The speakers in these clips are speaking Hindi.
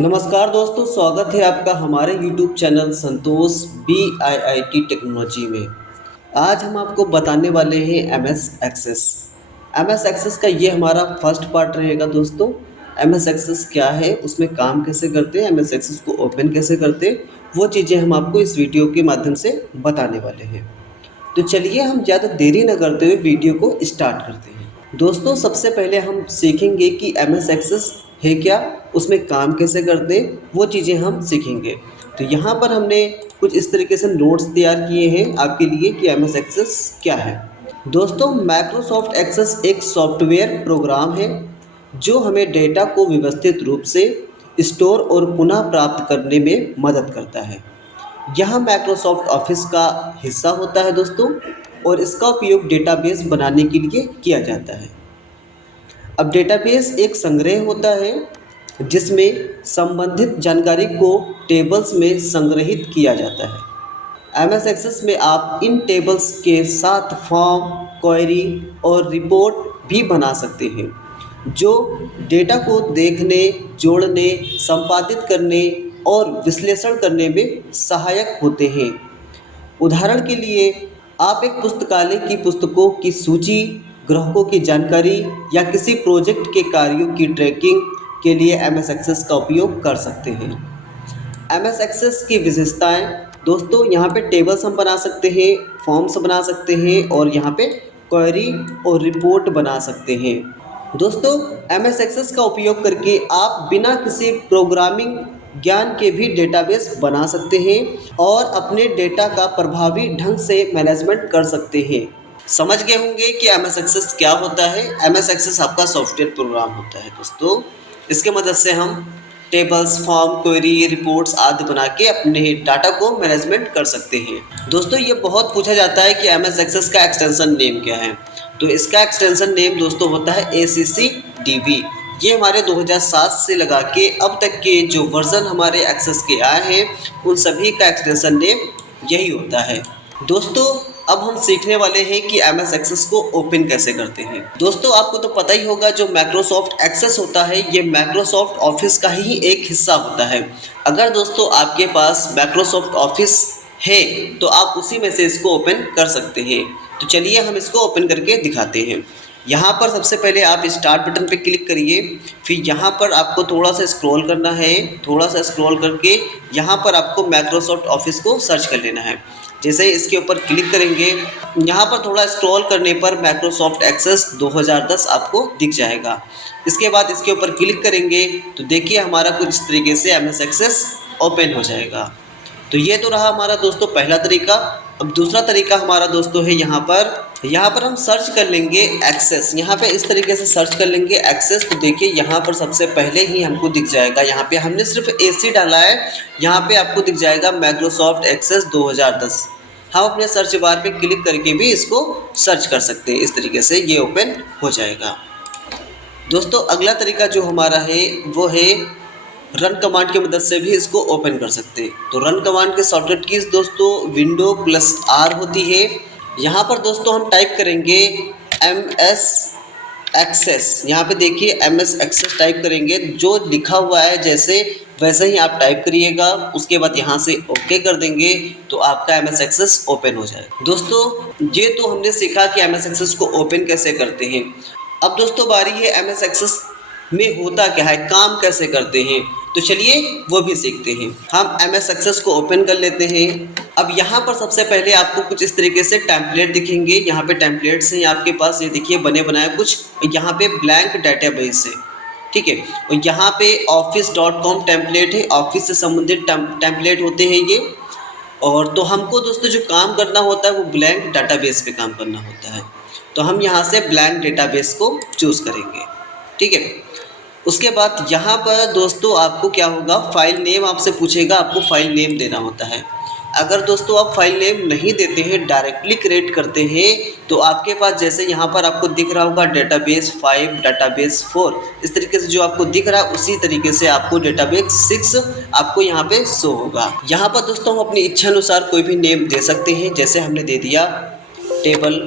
नमस्कार दोस्तों, स्वागत है आपका हमारे YouTube चैनल संतोष BIIT टेक्नोलॉजी में। आज हम आपको बताने वाले हैं MS एक्सेस। MS एक्सेस का ये हमारा फर्स्ट पार्ट रहेगा दोस्तों। MS एक्सेस क्या है, उसमें काम कैसे करते हैं, MS एक्सेस को ओपन कैसे करते हैं, वो चीज़ें हम आपको इस वीडियो के माध्यम से बताने वाले हैं। तो चलिए हम ज़्यादा देरी न करते हुए वीडियो को स्टार्ट करते हैं। दोस्तों, सबसे पहले हम सीखेंगे कि MS एक्सेस है क्या, उसमें काम कैसे करते हैं, वो चीज़ें हम सीखेंगे। तो यहाँ पर हमने कुछ इस तरीके से नोट्स तैयार किए हैं आपके लिए कि MS एक्सेस क्या है। दोस्तों, माइक्रोसॉफ्ट एक्सेस एक सॉफ्टवेयर प्रोग्राम है जो हमें डेटा को व्यवस्थित रूप से स्टोर और पुनः प्राप्त करने में मदद करता है। यह माइक्रोसॉफ्ट ऑफिस का हिस्सा होता है दोस्तों, और इसका उपयोग डेटाबेस बनाने के लिए किया जाता है। अब डेटाबेस एक संग्रह होता है जिसमें संबंधित जानकारी को टेबल्स में संग्रहित किया जाता है। MS एक्सेस में आप इन टेबल्स के साथ फॉर्म, क्वेरी और रिपोर्ट भी बना सकते हैं जो डेटा को देखने, जोड़ने, संपादित करने और विश्लेषण करने में सहायक होते हैं। उदाहरण के लिए, आप एक पुस्तकालय की पुस्तकों की सूची, ग्राहकों की जानकारी या किसी प्रोजेक्ट के कार्यों की ट्रैकिंग के लिए MS एक्सेस का उपयोग कर सकते हैं। MS एक्सेस की विशेषताएं दोस्तों, यहाँ पे टेबल्स हम बना सकते हैं, फॉर्म्स बना सकते हैं और यहाँ पे क्वेरी और रिपोर्ट बना सकते हैं। दोस्तों, MS एक्सेस का उपयोग करके आप बिना किसी प्रोग्रामिंग ज्ञान के भी डेटाबेस बना सकते हैं और अपने डेटा का प्रभावी ढंग से मैनेजमेंट कर सकते हैं। समझ गए होंगे कि MS एक्सेस क्या होता है। MS एक्सेस आपका सॉफ्टवेयर प्रोग्राम होता है दोस्तों। इसके मदद से हम टेबल्स, फॉर्म, क्वेरी, रिपोर्ट्स आदि बना के अपने डाटा को मैनेजमेंट कर सकते हैं। दोस्तों, ये बहुत पूछा जाता है कि MS एक्सेस का एक्सटेंशन नेम क्या है। तो इसका एक्सटेंशन नेम दोस्तों होता है ACCDB। ये हमारे 2007 से लगा के अब तक के जो वर्जन हमारे एक्सेस के आए हैं उन सभी का एक्सटेंशन नेम यही होता है। दोस्तों, अब हम सीखने वाले हैं कि MS एक्सेस को ओपन कैसे करते हैं। दोस्तों, आपको तो पता ही होगा जो माइक्रोसॉफ्ट एक्सेस होता है ये माइक्रोसॉफ्ट ऑफिस का ही एक हिस्सा होता है। अगर दोस्तों आपके पास माइक्रोसॉफ्ट ऑफिस है तो आप उसी में से इसको ओपन कर सकते हैं। तो चलिए हम इसको ओपन करके दिखाते हैं। यहाँ पर सबसे पहले आप स्टार्ट बटन पे क्लिक करिए, फिर यहाँ पर आपको थोड़ा सा स्क्रॉल करना है। थोड़ा सा स्क्रॉल करके यहाँ पर आपको माइक्रोसॉफ्ट ऑफिस को सर्च कर लेना है। जैसे ही इसके ऊपर क्लिक करेंगे, यहाँ पर थोड़ा स्क्रॉल करने पर माइक्रोसॉफ्ट एक्सेस 2010 आपको दिख जाएगा। इसके बाद इसके ऊपर क्लिक करेंगे तो देखिए हमारा कुछ इस तरीके से MS एक्सेस ओपन हो जाएगा। तो ये तो रहा हमारा दोस्तों पहला तरीका। अब दूसरा तरीका हमारा दोस्तों है यहाँ पर हम सर्च कर लेंगे एक्सेस। यहाँ पे इस तरीके से सर्च कर लेंगे एक्सेस। तो देखिए यहाँ पर सबसे पहले ही हमको दिख जाएगा, यहाँ पे हमने सिर्फ AC डाला है, यहाँ पे आपको दिख जाएगा माइक्रोसॉफ्ट एक्सेस 2010। हम अपने सर्च बार पे क्लिक करके भी इसको सर्च कर सकते हैं। इस तरीके से ये ओपन हो जाएगा। दोस्तों, अगला तरीका जो हमारा है वो है रन कमांड की मदद से भी इसको ओपन कर सकते हैं। तो रन कमांड के शॉर्टकट कीज दोस्तों Window+R होती है। यहाँ पर दोस्तों हम टाइप करेंगे MS एक्सेस। यहाँ पे देखिए MS एक्सेस टाइप करेंगे, जो लिखा हुआ है जैसे वैसे ही आप टाइप करिएगा। उसके बाद यहाँ से ओके कर देंगे तो आपका MS एक्सेस ओपन हो जाएगा। दोस्तों, ये तो हमने सीखा कि MS एक्सेस को ओपन कैसे करते हैं। अब दोस्तों बारी है MS एक्सेस में होता क्या है, काम कैसे करते हैं। तो चलिए वो भी सीखते हैं। हम MS एक्सेस को ओपन कर लेते हैं। अब यहाँ पर सबसे पहले आपको कुछ इस तरीके से टेम्पलेट दिखेंगे। यहाँ पे टेम्पलेट्स हैं आपके पास, ये देखिए बने बनाए कुछ। यहाँ पे ब्लैंक डेटाबेस है, ठीक है। और यहाँ पे office.com टेम्पलेट है, ऑफिस से संबंधित टेम्पलेट होते हैं ये। और तो हमको दोस्तों जो काम करना होता है वो ब्लैंक डेटाबेस पे काम करना होता है। तो हम यहाँ से ब्लैंक डेटाबेस को चूज़ करेंगे, ठीक है। उसके बाद यहाँ पर दोस्तों आपको क्या होगा, फाइल नेम आपसे पूछेगा, आपको फाइल नेम देना होता है। अगर दोस्तों आप फाइल नेम नहीं देते हैं, डायरेक्टली क्रिएट करते हैं, तो आपके पास जैसे यहाँ पर आपको दिख रहा होगा डेटाबेस 5, डेटाबेस 4, इस तरीके से जो आपको दिख रहा है उसी तरीके से आपको डेटाबेस 6 आपको यहाँ पे शो होगा। यहाँ पर दोस्तों हम अपनी इच्छा अनुसार कोई भी नेम दे सकते हैं। जैसे हमने दे दिया टेबल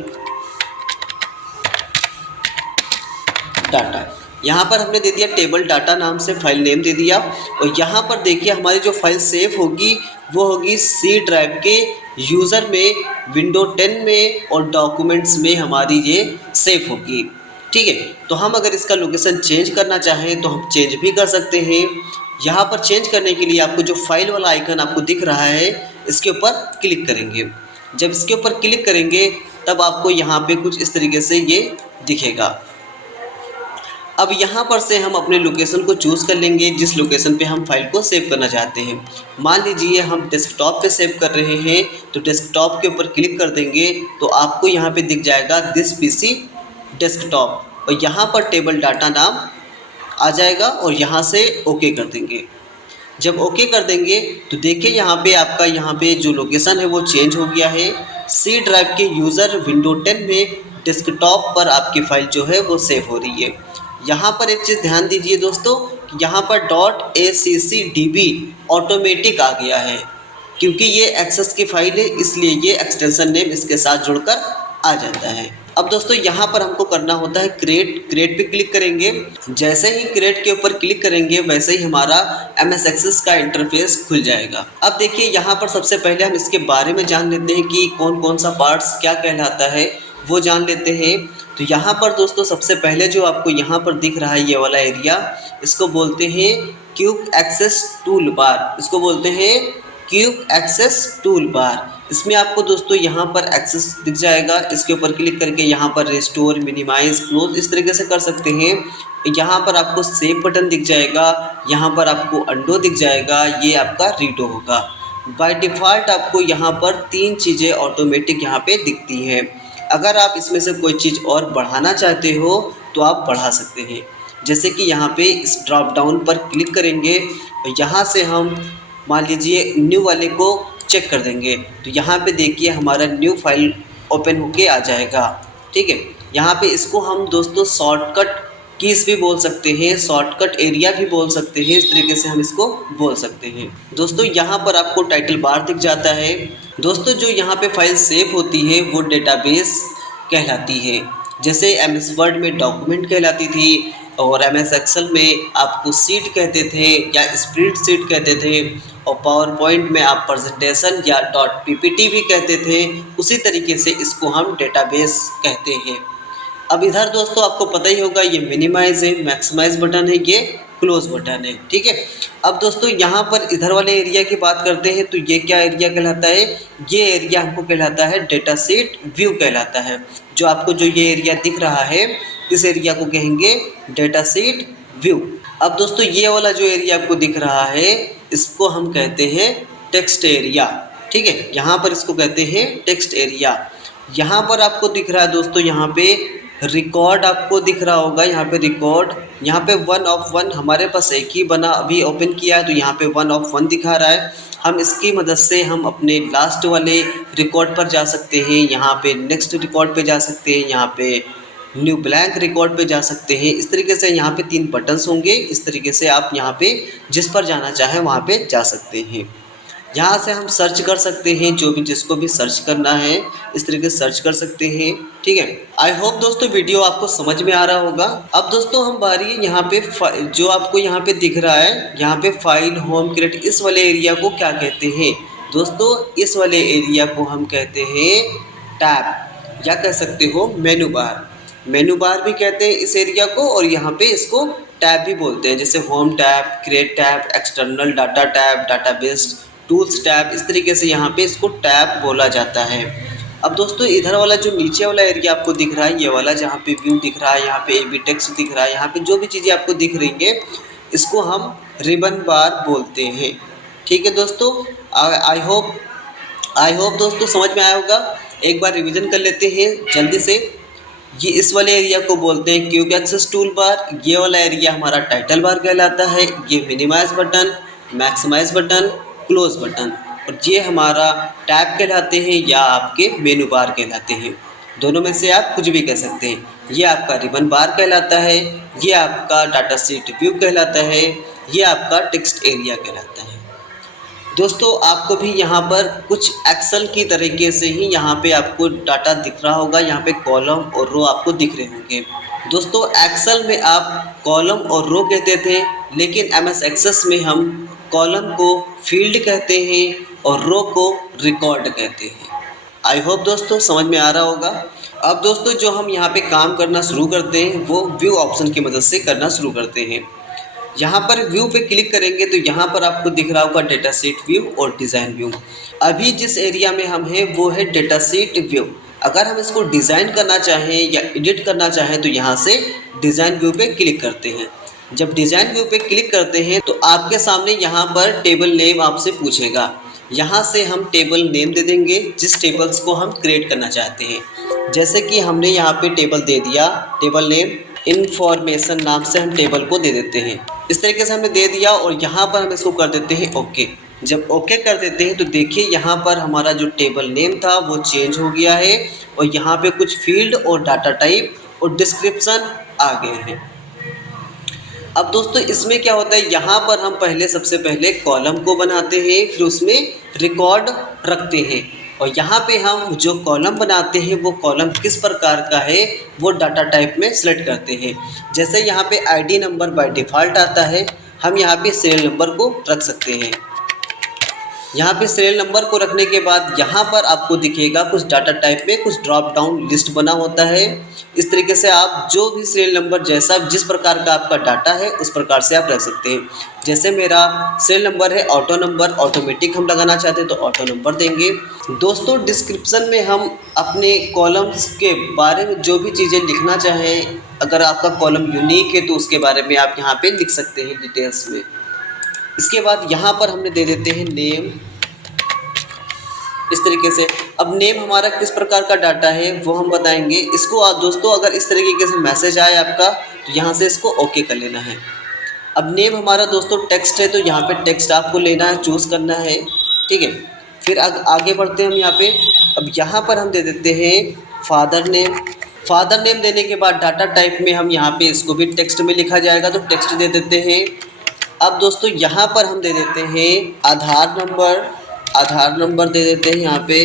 डाटा, यहाँ पर हमने दे दिया टेबल डाटा नाम से फाइल नेम दे दिया, और यहाँ पर देखिए हमारी जो फाइल सेव होगी वो होगी सी ड्राइव के यूज़र में, विंडो 10 में और डॉक्यूमेंट्स में हमारी ये सेव होगी। ठीक है, तो हम अगर इसका लोकेशन चेंज करना चाहें तो हम चेंज भी कर सकते हैं। यहाँ पर चेंज करने के लिए आपको जो फाइल वाला आइकन आपको दिख रहा है इसके ऊपर क्लिक करेंगे। जब इसके ऊपर क्लिक करेंगे तब आपको यहाँ पे कुछ इस तरीके से ये दिखेगा। अब यहाँ पर से हम अपने लोकेशन को चूज़ कर लेंगे जिस लोकेशन पे हम फाइल को सेव करना चाहते हैं। मान लीजिए हम डेस्कटॉप पे सेव कर रहे हैं, तो डेस्कटॉप के ऊपर क्लिक कर देंगे तो आपको यहाँ पे दिख जाएगा दिस पीसी डेस्कटॉप, और यहाँ पर टेबल डाटा नाम आ जाएगा और यहाँ से ओके कर देंगे। जब ओके कर देंगे तो देखिए यहाँ पे आपका यहाँ पे जो लोकेशन है वो चेंज हो गया है। सी ड्राइव के यूज़र विंडो 10 में डेस्कटॉप पर आपकी फ़ाइल जो है वो सेव हो रही है। यहाँ पर एक चीज़ ध्यान दीजिए दोस्तों कि यहाँ पर .accdb ऑटोमेटिक आ गया है, क्योंकि ये एक्सेस की फ़ाइल है इसलिए ये एक्सटेंशन नेम इसके साथ जुड़कर आ जाता है। अब दोस्तों यहाँ पर हमको करना होता है क्रिएट पे क्लिक करेंगे। जैसे ही क्रिएट के ऊपर क्लिक करेंगे वैसे ही हमारा MS एक्सेस का इंटरफेस खुल जाएगा। अब देखिए यहाँ पर सबसे पहले हम इसके बारे में जान लेते हैं कि कौन कौन सा पार्ट्स क्या कहलाता है, वो जान लेते हैं। तो यहाँ पर दोस्तों सबसे पहले जो आपको यहाँ पर दिख रहा है ये वाला एरिया, इसको बोलते हैं क्विक एक्सेस टूल बार, इसको बोलते हैं क्विक एक्सेस टूल बार। इसमें आपको दोस्तों यहाँ पर एक्सेस दिख जाएगा, इसके ऊपर क्लिक करके यहाँ पर रिस्टोर, मिनिमाइज, क्लोज इस तरीके से कर सकते हैं। यहाँ पर आपको सेव बटन दिख जाएगा, यहाँ पर आपको अंडो दिख जाएगा, ये आपका रीडो होगा। बाय डिफ़ॉल्ट आपको यहाँ पर 3 चीज़ें ऑटोमेटिक यहाँ पे दिखती हैं। अगर आप इसमें से कोई चीज़ और बढ़ाना चाहते हो तो आप बढ़ा सकते हैं। जैसे कि यहाँ पे इस ड्रॉप डाउन पर क्लिक करेंगे और यहाँ से हम मान लीजिए न्यू वाले को चेक कर देंगे, तो यहाँ पे देखिए हमारा न्यू फाइल ओपन होके आ जाएगा। ठीक है, यहाँ पे इसको हम दोस्तों शॉर्टकट कीज़ भी बोल सकते हैं, शॉर्टकट एरिया भी बोल सकते हैं, इस तरीके से हम इसको बोल सकते हैं। दोस्तों यहाँ पर आपको टाइटल बार दिख जाता है। दोस्तों जो यहाँ पे फाइल सेव होती है वो डेटाबेस कहलाती है। जैसे MS वर्ड में डॉक्यूमेंट कहलाती थी और MS एक्सेल में आपको सीट कहते थे या स्प्रेडशीट कहते थे, और पावर पॉइंट में आप प्रेजेंटेशन या .ppt भी कहते थे। उसी तरीके से इसको हम डेटाबेस कहते हैं। अब इधर दोस्तों आपको पता ही होगा ये मिनिमाइज है, मैक्सिमाइज बटन है, ये क्लोज बटन है। ठीक है, अब दोस्तों यहाँ पर इधर वाले एरिया की बात करते हैं तो ये क्या एरिया कहलाता है, ये एरिया हमको कहलाता है डेटा शीट व्यू कहलाता है। जो आपको जो ये एरिया दिख रहा है इस एरिया को कहेंगे डेटा शीट व्यू। अब दोस्तों ये वाला जो एरिया आपको दिख रहा है इसको हम कहते हैं टेक्स्ट एरिया। ठीक है, यहाँ पर इसको कहते हैं टेक्स्ट एरिया। यहाँ पर आपको दिख रहा है दोस्तों, यहाँ पे रिकॉर्ड आपको दिख रहा होगा, यहाँ पे रिकॉर्ड, यहाँ पे 1 of 1 हमारे पास एक ही बना अभी ओपन किया है तो यहाँ पे 1 of 1 दिखा रहा है। हम इसकी मदद से हम अपने लास्ट वाले रिकॉर्ड पर जा सकते हैं, यहाँ पे नेक्स्ट रिकॉर्ड पे जा सकते हैं, यहाँ पे न्यू ब्लैंक रिकॉर्ड पे जा सकते हैं। इस तरीके से यहाँ पे 3 बटन्स होंगे। इस तरीके से आप यहाँ पे जिस पर जाना चाहें वहाँ पे जा सकते हैं। यहाँ से हम सर्च कर सकते हैं, जो भी जिसको भी सर्च करना है इस तरीके से सर्च कर सकते हैं। ठीक है, आई होप दोस्तों वीडियो आपको समझ में आ रहा होगा। अब दोस्तों हम बारी यहाँ पे जो आपको यहाँ पे दिख रहा है, यहाँ पे फाइल होम क्रिएट, इस वाले एरिया को क्या कहते हैं दोस्तों, इस वाले एरिया को हम कहते हैं टैब, या कह सकते हो मेनू बार। मेनू बार भी कहते हैं इस एरिया को, और यहाँ पे इसको टैब भी बोलते हैं, जैसे home tab, create tab, external data tab, database tools tab, इस तरीके से यहाँ पे इसको टैब बोला जाता है। अब दोस्तों इधर वाला जो नीचे वाला एरिया आपको दिख रहा है, ये वाला जहाँ पे व्यू दिख रहा है, यहाँ पे AB टेक्स्ट दिख रहा है, यहाँ पे जो भी चीज़ें आपको दिख रही हैं इसको हम रिबन बार बोलते हैं। ठीक है दोस्तों, आई होप दोस्तों समझ में आया होगा। एक बार रिविज़न कर लेते हैं जल्दी से। ये इस वाले एरिया को बोलते हैं क्विक एक्सेस टूल बार, ये वाला एरिया हमारा टाइटल बार कहलाता है, ये minimize button, maximize button, close button, और ये हमारा टैब कहलाते हैं या आपके मेनू बार कहलाते हैं। दोनों में से आप कुछ भी कह सकते हैं। ये आपका रिबन बार कहलाता है, ये आपका डाटा शीट व्यू कहलाता है, ये आपका टेक्स्ट एरिया कहलाता है। दोस्तों आपको भी यहाँ पर कुछ एक्सेल की तरीके से ही यहाँ पे आपको डाटा दिख रहा होगा, यहाँ पे कॉलम और रो आपको दिख रहे होंगे। दोस्तों एक्सेल में आप कॉलम और रो कहते थे, लेकिन एमएस एक्सेस में हम कॉलम को फील्ड कहते हैं और रो को रिकॉर्ड कहते हैं। आई होप दोस्तों समझ में आ रहा होगा। अब दोस्तों जो हम यहाँ पे काम करना शुरू करते हैं वो व्यू ऑप्शन की मदद से करना शुरू करते हैं। यहाँ पर व्यू पे क्लिक करेंगे तो यहाँ पर आपको दिख रहा होगा डेटा शीट व्यू और डिज़ाइन व्यू। अभी जिस एरिया में हम हैं वो है डेटा शीट व्यू। अगर हम इसको डिज़ाइन करना चाहें या एडिट करना चाहें तो यहाँ से डिज़ाइन व्यू पे क्लिक करते हैं। जब डिज़ाइन व्यू पे क्लिक करते हैं तो आपके सामने यहाँ पर टेबल नेम आपसे पूछेगा। यहाँ से हम टेबल नेम दे देंगे जिस टेबल्स को हम क्रिएट करना चाहते हैं। जैसे कि हमने यहाँ पे टेबल दे दिया, टेबल नेम इन्फॉर्मेशन नाम से हम टेबल को दे देते हैं। इस तरीके से हमने दे दिया और यहाँ पर हम इसको कर देते हैं ओके। जब ओके कर देते हैं तो देखिए यहाँ पर हमारा जो टेबल नेम था वो चेंज हो गया है और यहाँ पे कुछ फील्ड और डाटा टाइप और डिस्क्रिप्शन आ गए हैं। अब दोस्तों इसमें क्या होता है, यहाँ पर हम सबसे पहले कॉलम को बनाते हैं, फिर उसमें रिकॉर्ड रखते हैं और यहाँ पे हम जो कॉलम बनाते हैं वो कॉलम किस प्रकार का है वो डाटा टाइप में सेलेक्ट करते हैं। जैसे यहाँ पे आईडी नंबर बाय डिफ़ॉल्ट आता है, हम यहाँ पे सीरियल नंबर को रख सकते हैं। यहाँ पे सीरियल नंबर को रखने के बाद यहाँ पर आपको दिखेगा कुछ डाटा टाइप में कुछ ड्रॉप डाउन लिस्ट बना होता है। इस तरीके से आप जो भी सीरियल नंबर जैसा जिस प्रकार का आपका डाटा है उस प्रकार से आप रख सकते हैं। जैसे मेरा सीरियल नंबर है ऑटो नंबर, ऑटोमेटिक हम लगाना चाहते हैं तो ऑटो नंबर देंगे। दोस्तों डिस्क्रिप्शन में हम अपने कॉलम्स के बारे में जो भी चीज़ें लिखना चाहें, अगर आपका कॉलम यूनिक है तो उसके बारे में आप यहाँ पे लिख सकते हैं डिटेल्स में। इसके बाद यहाँ पर हमने दे देते हैं नेम। इस तरीके से अब नेम हमारा किस प्रकार का डाटा है वो हम बताएंगे। इसको दोस्तों अगर इस तरीके से मैसेज आए आपका तो यहाँ से इसको ओके कर लेना है। अब नेम हमारा दोस्तों टेक्स्ट है तो यहाँ पे टेक्स्ट आपको लेना है, चूज़ करना है, ठीक है। फिर आगे बढ़ते हैं हम यहाँ पे। अब यहाँ पर हम दे देते हैं फादर नेम। फादर नेम देने के बाद डाटा टाइप में हम यहाँ पे इसको भी टेक्स्ट में लिखा जाएगा तो टेक्स्ट दे देते हैं। अब दोस्तों यहाँ पर हम दे देते हैं आधार नंबर दे देते हैं यहाँ पे।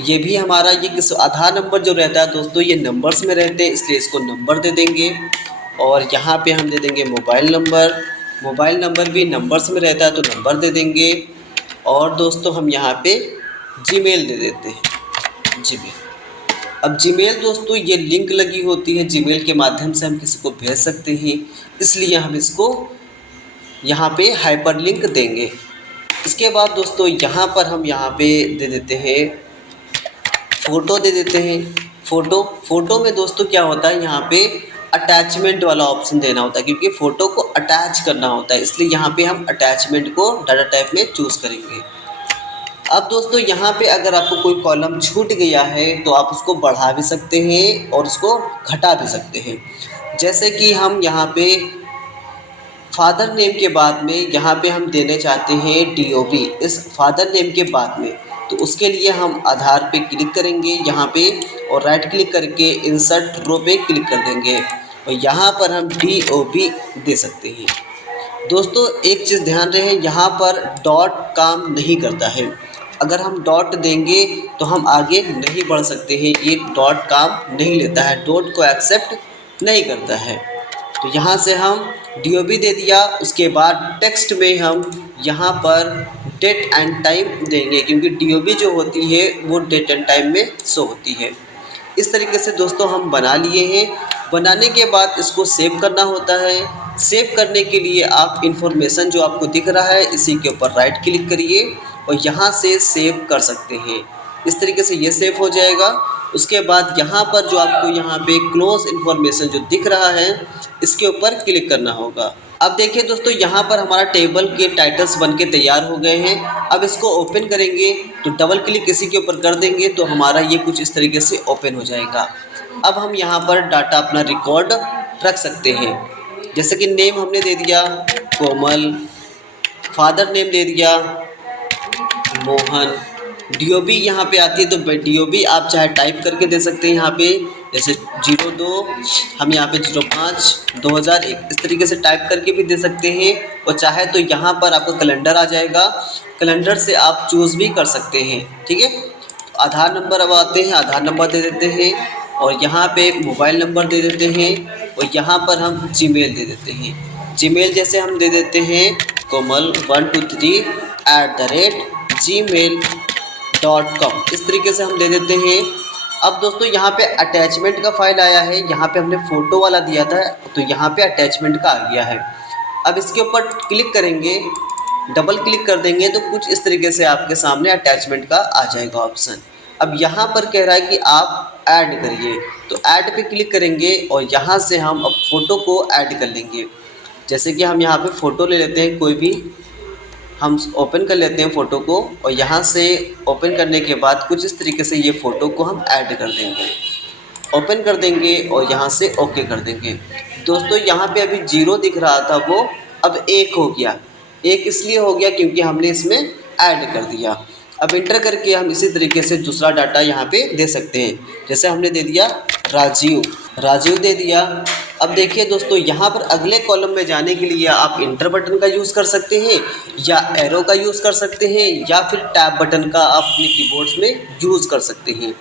ये भी हमारा किस आधार नंबर जो रहता है दोस्तों ये नंबर्स में रहते हैं इसलिए इसको नंबर दे देंगे। और यहाँ पे हम दे देंगे मोबाइल नंबर भी नंबर्स में रहता है तो नंबर दे देंगे। और दोस्तों हम यहाँ पे जीमेल दे देते हैं, जीमेल। अब जीमेल दोस्तों ये लिंक लगी होती है, जीमेल के माध्यम से हम किसी को भेज सकते हैं, इसलिए हम इसको यहाँ पे हाइपरलिंक देंगे। इसके बाद दोस्तों यहाँ पर हम यहाँ पे दे देते हैं फ़ोटो दे देते हैं। फ़ोटो में दोस्तों क्या होता है, यहाँ पे अटैचमेंट वाला ऑप्शन देना होता है क्योंकि फ़ोटो को अटैच करना होता है, इसलिए यहाँ पे हम अटैचमेंट को डाटा टाइप में चूज़ करेंगे। अब दोस्तों यहाँ पे अगर आपको कोई कॉलम छूट गया है तो आप उसको बढ़ा भी सकते हैं और उसको घटा भी सकते हैं। जैसे कि हम यहाँ पे फादर नेम के बाद में यहाँ पे हम देने चाहते हैं DOB इस फादर नेम के बाद में, तो उसके लिए हम आधार पे क्लिक करेंगे यहाँ पे और राइट क्लिक करके इंसर्ट रो पे क्लिक कर देंगे और यहाँ पर हम DOB दे सकते हैं। दोस्तों एक चीज़ ध्यान रहे, यहाँ पर डॉट काम नहीं करता है। अगर हम डॉट देंगे तो हम आगे नहीं बढ़ सकते हैं, ये डॉट काम नहीं लेता है, डॉट को एक्सेप्ट नहीं करता है। तो यहाँ से हम DOB दे दिया। उसके बाद टेक्स्ट में हम यहाँ पर डेट एंड टाइम देंगे क्योंकि DOB जो होती है वो डेट एंड टाइम में शो होती है। इस तरीके से दोस्तों हम बना लिए हैं। बनाने के बाद इसको सेव करना होता है। सेव करने के लिए आप इन्फॉर्मेशन जो आपको दिख रहा है इसी के ऊपर राइट क्लिक करिए और यहाँ से सेव कर सकते हैं। इस तरीके से ये सेव हो जाएगा। उसके बाद यहाँ पर जो आपको यहाँ पे क्लोज इन्फॉर्मेशन जो दिख रहा है इसके ऊपर क्लिक करना होगा। अब देखिए दोस्तों यहाँ पर हमारा टेबल के टाइटल्स बनके तैयार हो गए हैं। अब इसको ओपन करेंगे तो डबल क्लिक इसी के ऊपर कर देंगे तो हमारा ये कुछ इस तरीके से ओपन हो जाएगा। अब हम यहाँ पर डाटा अपना रिकॉर्ड रख सकते हैं। जैसे कि नेम हमने दे दिया कोमल, फादर नेम दे दिया मोहन, DOB यहाँ पे आती है तो DOB आप चाहे टाइप करके दे सकते हैं यहाँ पे, जैसे 02 हम यहाँ पे 05 2001 इस तरीके से टाइप करके भी दे सकते हैं। और चाहे तो यहाँ पर आपका कैलेंडर आ जाएगा, कैलेंडर से आप चूज़ भी कर सकते हैं, ठीक है। तो आधार नंबर अब आते हैं, आधार नंबर दे देते हैं और यहाँ पे मोबाइल नंबर दे देते हैं और यहाँ पर हम जीमेल दे देते हैं। जीमेल जैसे हम दे देते हैं komal123@gmail.com, इस तरीके से हम दे देते हैं। अब दोस्तों यहाँ पे अटैचमेंट का फाइल आया है, यहाँ पे हमने फ़ोटो वाला दिया था तो यहाँ पे अटैचमेंट का आ गया है। अब इसके ऊपर क्लिक करेंगे, डबल क्लिक कर देंगे तो कुछ इस तरीके से आपके सामने अटैचमेंट का आ जाएगा ऑप्शन। अब यहाँ पर कह रहा है कि आप ऐड करिए, तो ऐड पे क्लिक करेंगे और यहाँ से हम अब फ़ोटो को ऐड कर लेंगे। जैसे कि हम यहाँ पे फ़ोटो ले लेते हैं, कोई भी हम ओपन कर लेते हैं फ़ोटो को और यहाँ से ओपन करने के बाद कुछ इस तरीके से ये फ़ोटो को हम ऐड कर देंगे, ओपन कर देंगे और यहाँ से ओके कर देंगे। दोस्तों यहाँ पे अभी 0 दिख रहा था, वो अब 1 हो गया। 1 इसलिए हो गया क्योंकि हमने इसमें ऐड कर दिया। अब इंटर करके हम इसी तरीके से दूसरा डाटा यहाँ पे दे सकते हैं। जैसे हमने दे दिया राजीव दे दिया। अब देखिए दोस्तों यहाँ पर अगले कॉलम में जाने के लिए आप इंटर बटन का यूज़ कर सकते हैं या एरो का यूज़ कर सकते हैं या फिर टैब बटन का आप अपने कीबोर्ड्स में यूज़ कर सकते हैं।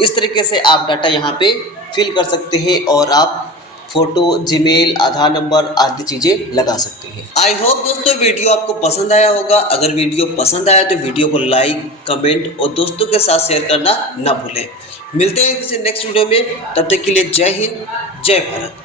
इस तरीके से आप डाटा यहाँ पे फिल कर सकते हैं और आप फ़ोटो, जीमेल, आधार नंबर आदि चीज़ें लगा सकते हैं। आई होप दोस्तों वीडियो आपको पसंद आया होगा। अगर वीडियो पसंद आया तो वीडियो को लाइक, कमेंट और दोस्तों के साथ शेयर करना ना भूलें। मिलते हैं किसी नेक्स्ट वीडियो में, तब तक के लिए जय हिंद, जय भारत।